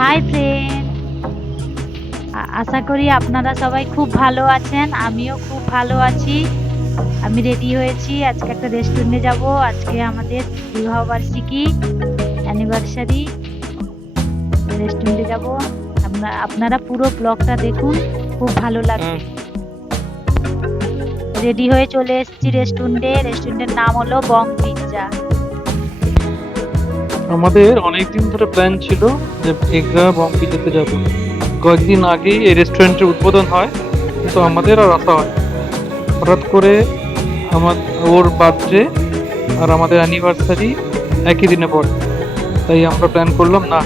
Hi friend, আশা করি আপনারা সবাই খুব ভালো আছেন। আমিও খুব ভালো আছি। আমি রেডি হয়েছি, আজকে একটা রেস্টুরেন্টে যাব। আজকে আমাদের বিবাহবার্ষিকী অ্যানিভার্সারি। রেস্টুরেন্টে যাব। আপনারা পুরো ব্লগটা দেখুন, খুব ভালো লাগবে। রেডি হয়ে চলে এসেছি রেস্টুরেন্টে। রেস্টুরেন্টের নাম হলো বং পিৎজা। আমাদের অনেকদিন ধরে প্ল্যান ছিল যে এগরা বম্বে যেতে যাব। কয়েকদিন আগেই এই রেস্টুরেন্টের উদ্বোধন হয়, কিন্তু আমাদের আর আসা হয় না। হঠাৎ করে আমার ওর বার্থডে আর আমাদের অ্যানিভার্সারি একই দিনে পড়ে, তাই আমরা প্ল্যান করলাম না,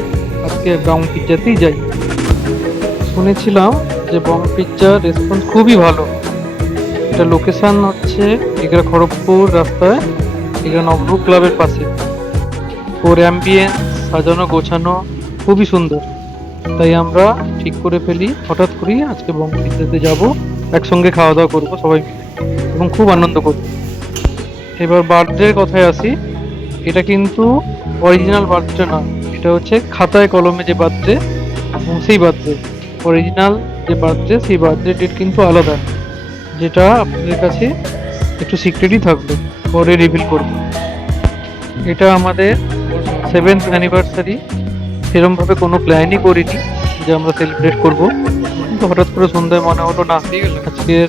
আজকে বং পিৎজাতেই যাই। শুনেছিলাম যে বং পিৎজার রেসপন্স খুবই ভালো। এটা লোকেশন হচ্ছে এগরা খড়গপুর রাস্তায়, এগরা নবরূপ ক্লাবের পাশে। ওর অ্যাম্বিয়েন্স সাজানো গোছানো খুবই সুন্দর, তাই আমরা ঠিক করে ফেলি হঠাৎ করেই আজকে বং পিৎজাতে যাব, একসঙ্গে খাওয়া দাওয়া করবো সবাই মিলে এবং খুব আনন্দ করব। এবার বার্থডের কথায় আসি, এটা কিন্তু অরিজিনাল বার্থডে নয়, এটা হচ্ছে খাতায় কলমে যে বার্থডে, এবং সেই বার্থডে অরিজিনাল যে বার্থডে সেই বার্থডে ডেট কিন্তু আলাদা, যেটা আপনাদের কাছে একটু সিক্রেটই থাকবে, পরে রিভিল করব। এটা আমাদের 7th অ্যানিভার্সারি। সেরমভাবে কোনো প্ল্যানই করিনি যে আমরা সেলিব্রেট করব, কিন্তু হঠাৎ করে সন্ধ্যায় মনে হলো না, আজকের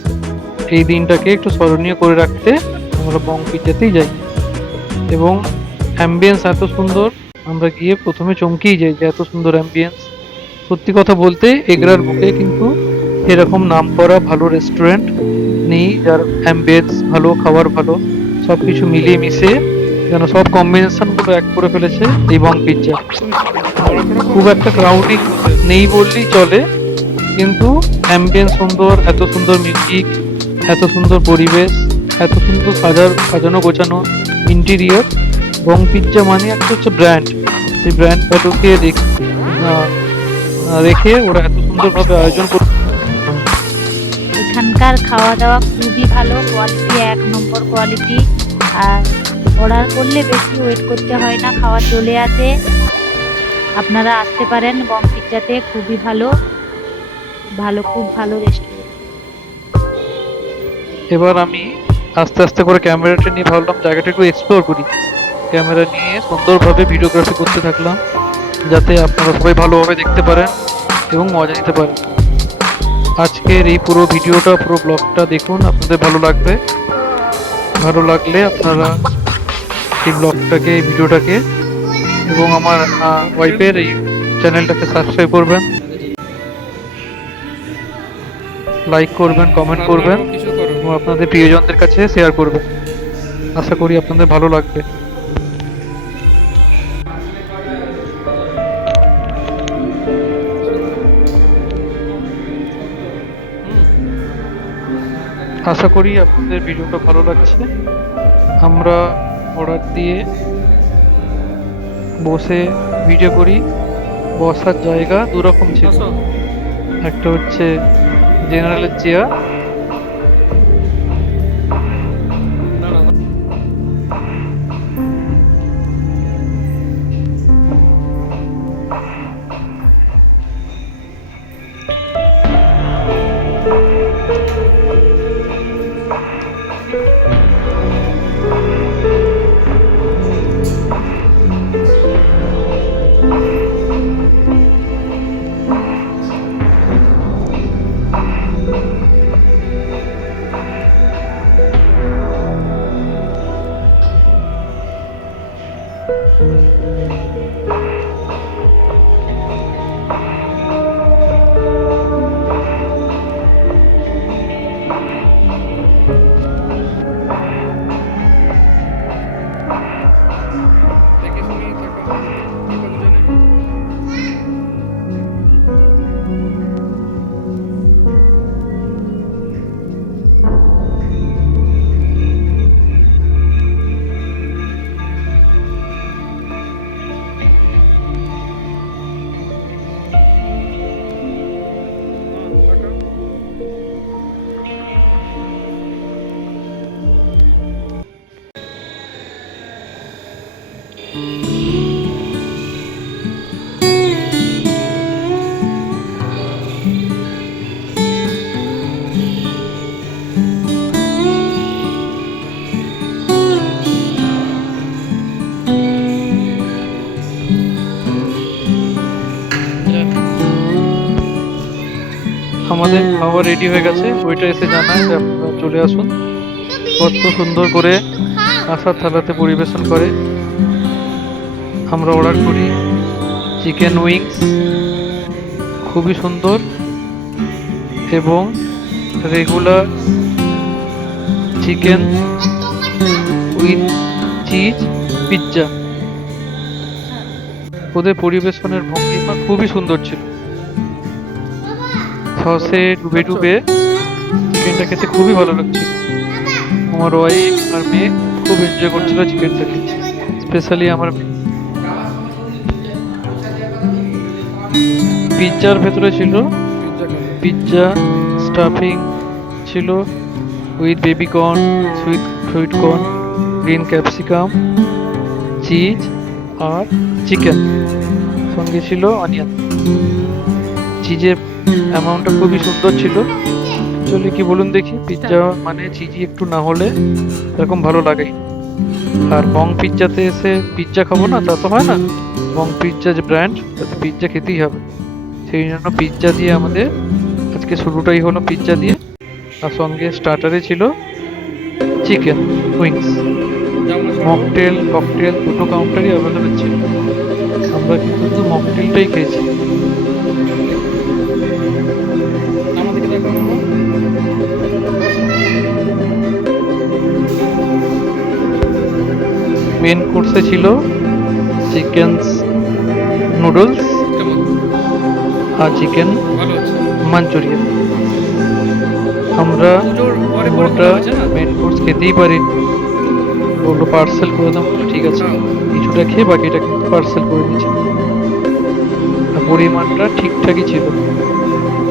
এই দিনটাকে একটু স্মরণীয় করে রাখতে আমরা বং পিৎজাতেই যাই। এবং অ্যাম্বিয়েন্স এত সুন্দর, আমরা গিয়ে প্রথমে চমকেই যাই যে এত সুন্দর অ্যাম্বিয়েন্স। সত্যি কথা বলতে এগরার বুকে কিন্তু এরকম নাম করা ভালো রেস্টুরেন্ট নেই, যার অ্যাম্বিয়েন্স ভালো, খাবার ভালো, সব কিছু মিলিয়ে মিশে যেন সব কম্বিনেশন গুলো এক করে ফেলেছে এই বং পিৎজা। খুব একটা ক্রাউডিং নেই বললেই চলে, কিন্তু অ্যাম্বিয়েন্স সুন্দর, এত সুন্দর মিউজিক, এত সুন্দর পরিবেশ, এত সুন্দর সাজানো গোছানো ইন্টেরিয়র। বং পিৎজা মানে একটা হচ্ছে ব্র্যান্ড, সেই ব্র্যান্ড ভ্যালুকে রেখে ওরা এত সুন্দরভাবে আয়োজন করে। এখানকার খাওয়া দাওয়া খুবই ভালো, কোয়ালিটি 1 নম্বর কোয়ালিটি। আর অর্ডার করলে বেশি ওয়েট করতে হয় না, খাওয়া চলে আসে। আপনারা আসতে পারেন বং পিৎজাতে, খুবই ভালো ভালো, খুব ভালো রেস্টুরেন্ট। এবার আমি আস্তে আস্তে করে ক্যামেরাটা নিয়ে ভাবলাম জায়গাটা একটু এক্সপ্লোর করি। ক্যামেরা নিয়ে সুন্দরভাবে ভিডিওগ্রাফি করতে থাকলাম, যাতে আপনারা সবাই ভালোভাবে দেখতে পারেন এবং মজা নিতে পারেন। আজকের এই পুরো ভিডিওটা, পুরো ব্লগটা দেখুন, আপনাদের ভালো লাগবে। ভালো লাগলে আপনারা এই ব্লগটাকে, এই ভিডিওটাকে এবং আমার ওয়াইফের এই চ্যানেলটাকে সাবস্ক্রাইব করবেন, লাইক করবেন, কমেন্ট করবেন এবং আপনাদের প্রিয়জনদের কাছে শেয়ার করবেন। আশা করি আপনাদের ভালো লাগবে। আশা করি আপনাদের ভিডিওটা ভালো লাগছে। আমরা অর্ডার দিয়ে বসে ভিডিও করি। বসার জায়গা দুরকম ছিল, একটা হচ্ছে জেনারেলের চেয়ার, আমাদের খাওয়া রেডি হয়ে গেছে, ওইটা এসে জানায় যে আপনারা চলে আসুন। কত সুন্দর করে আসার থালাতে পরিবেশন করে। আমরা অর্ডার করি চিকেন উইংস, খুবই সুন্দর, এবং regular chicken with cheese pizza. ওদের পরিবেশনের ভঙ্গিমা খুবই সুন্দর ছিল। সসে ডুবে ডুবে চিকেনটা খেতে খুবই ভালো লাগছিল। আমার ওয়াইফ আর মেয়ে খুব এনজয় করছিল চিকেনটাকে, স্পেশালি আমার মেয়ে। পিৎজার ভেতরে ছিল পিৎজা স্টাফিং ছিল with baby corn, sweet corn, green capsicum, cheese আর চিকেন, সঙ্গে ছিল অনিয়ন। চিজের অ্যামাউন্টটা খুবই সুন্দর ছিল। অ্যাকচুয়ালি কি বলুন দেখি, পিৎজা মানে চিজি একটু না হলে এরকম ভালো লাগে। আর বং পিৎজাতে এসে পিৎজা খাবো না তা তো হয় না। বং পিৎজা যে ব্র্যান্ড, তাতে পিৎজা খেতেই হবে। সেই জন্য পিৎজা দিয়ে আমাদের আজকে শুরুটাই হলো পিৎজা দিয়ে। আর সঙ্গে স্টার্টারে ছিল চিকেন উইংস। মকটেল ককটেল দুটো কাউন্টারই অ্যাভেলেবেল ছিল। আমরা কিন্তু শুধু মকটেলটাই খেয়েছি। মেন কোর্সে ছিল চিকেন নুডলস আর চিকেন মাঞ্চুরিয়ান। আমরা ওটা মেন কোর্স খেতেই পারিনি, বললো পার্সেল করে দাম। ঠিক আছে, কিছুটা খেয়ে বাকিটা কিন্তু পার্সেল করে নিয়েছি। পরিমাণটা ঠিকঠাকই ছিল,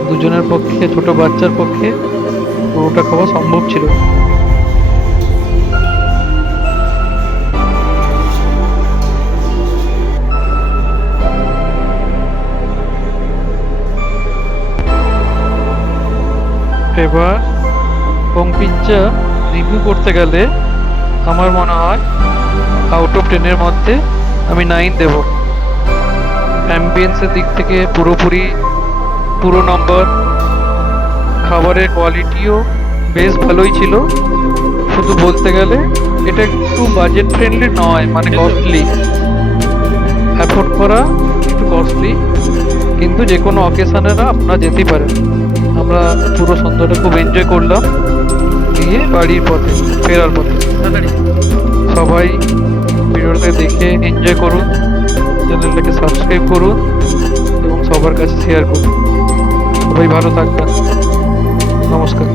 দুজনের পক্ষে, ছোট বাচ্চার পক্ষে পুরোটা খাওয়া সম্ভব ছিল। এবার বং পিৎজা রিভিউ করতে গেলে আমার মনে হয় আউট অফ 10-এর মধ্যে আমি 9 দেব। অ্যাম্বিয়েন্সের দিক থেকে পুরো নম্বর। খাবারের কোয়ালিটিও বেশ ভালোই ছিল। শুধু বলতে গেলে এটা একটু বাজেট ফ্রেন্ডলি নয়, মানে কস্টলি, অ্যাফোর্ড করা একটু কস্টলি, কিন্তু যে কোনো অকেশনেরা আপনারা যেতেই পারেন। আমরা পুরো সন্ধ্যাটা খুব এনজয় করলাম। দিয়ে বাড়ির পথে, ফেরার পথে সবাই ভিডিওটা দেখে এনজয় করুন, চ্যানেলটাকে সাবস্ক্রাইব করুন এবং সবার কাছে শেয়ার করুন। সবাই ভালো থাকবেন। নমস্কার।